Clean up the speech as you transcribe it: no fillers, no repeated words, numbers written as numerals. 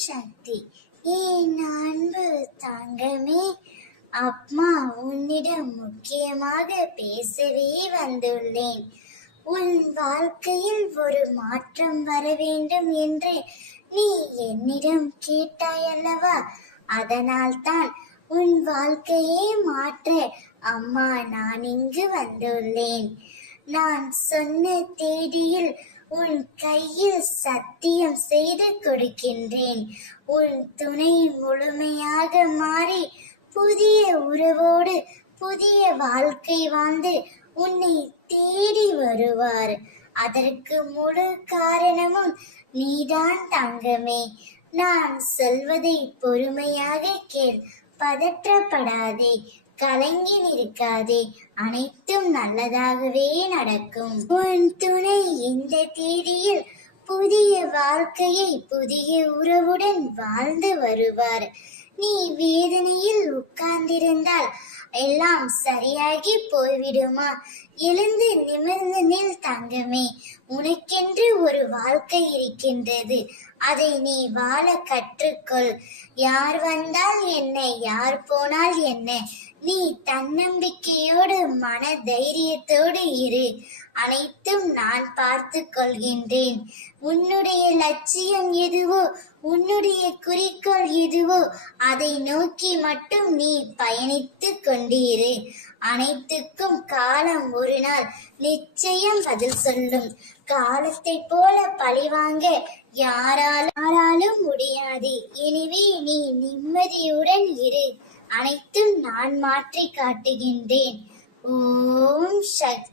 சக்தி. என் அன்பு தங்கமே, அம்மா உன்னிடம் முக்கியமாக பேசவே வந்துள்ளேன். உன் வாழ்க்கையில் ஒரு மாற்றம் வர வேண்டும் என்று நீ என்னிடம் கேட்டாய் அல்லவா? அதனால்தான் உன் வாழ்க்கையே மாற்ற அம்மா நான் இங்கு வந்துள்ளேன். நான் சொன்ன தேதியில் உன் கையில் சத்தியம் செய்து கொடுக்கின்றேன். உன் துணை முழுமையாக மாறி புதிய உறவோடு புதிய வாழ்க்கை வாழ்ந்து உன்னை தேடி வருவார். அதற்கு முழு காரணமும் நீதான் தங்கமே. நான் சொல்வதை பொறுமையாக கேள். பதற்றப்படாதே, கலங்கி நிற்காதே. அனைத்தும் நல்லதாகவே நடக்கும். உன் துணை இந்த தேதியில் புதிய வாழ்க்கையை புதிய உறவுடன் வாழ்ந்து வருவார். நீ வேதனையில் உட்கார்ந்திருந்தால் எல்லாம் சரியாகி போய்விடுமா? எழுந்து நிமிர்ந்து நில் தங்கமே. உனக்கென்று ஒரு வாழ்க்கை இருக்கின்றது. அதை நீ வாழ கற்றுக்கொள். யார் வந்தால் என்ன, யார் போனால் என்ன, நீ தன்னம்பிக்கையோடு மன தைரியத்தோடு இரு. அனைத்தும் நான் பார்த்து கொள்கின்றேன். உன்னுடைய லட்சியம் எதுவோ, உன்னுடைய குறிக்கோள் எதுவோ அதை நோக்கி மட்டும் நீ பயணித்து கொண்டிரு. அனைத்துக்கும் காலம் ஒரு நாள் நிச்சயம் பதில் சொல்லும். காலத்தை போல பழிவாங்க யாராலும் முடியாது. எனவே நீ நிம்மதியுடன் இரு. அனைத்தும் நான் மாற்றி காட்டுகின்றேன். ஓம் சக்தி.